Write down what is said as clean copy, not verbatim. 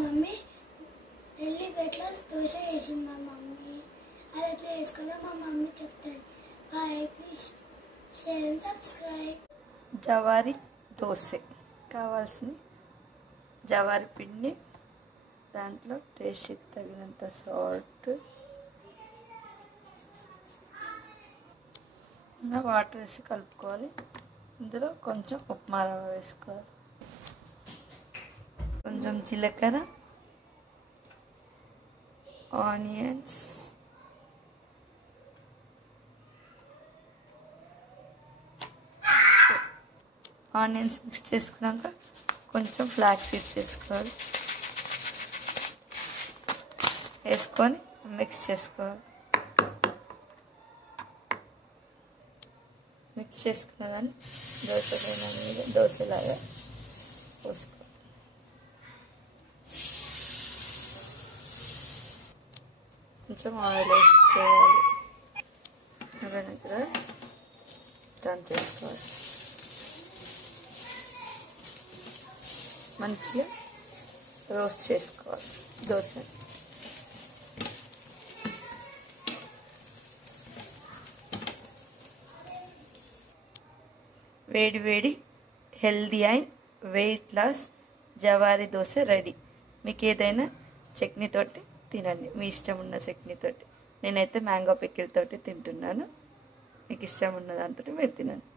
Mummy వెళ్ళి పెట్లో దోశ వేసింది మా మమ్మీ. అది ఎట్లా వేసుకోవాలో మా మమ్మీ చెప్తాడు. Bye, please share and subscribe. జవారి దోశ కావాల్సిన జవారి పిండి, దాంట్లో టేస్ట్కి తగినంత సాల్ట్, ఇంకా వాటర్ వేసి కలుపుకోవాలి. ఇందులో కొంచెం ఉప్మా రవ్వ వేసుకోవాలి, కొంచెం జీలకర్ర, ఆనియన్స్, మిక్స్ చేసుకున్నాక కొంచెం ఫ్లాక్స్ సీడ్స్ వేసుకోవాలి. వేసుకొని మిక్స్ చేసుకోవాలి. మిక్స్ చేసుకున్న దాన్ని దోశ పెనం మీద దోశలాగా పోసుకోవాలి. కొంచెం ఆయిల్ వేసుకోవాలి. వెనక టర్న్ చేసుకోవాలి. మంచిగా రోస్ట్ చేసుకోవాలి దోశ. వేడి వేడి హెల్దీ అండ్ వెయిట్ లాస్ జవారి దోశ రెడీ. మీకు ఏదైనా చట్నీతోటి తినండి, మీ ఇష్టం ఉన్న చట్నీతోటి. నేనైతే మ్యాంగో పికిల్ తోటి తింటున్నాను. మీకు ఇష్టం ఉన్న దాంతో మీరు తినండి.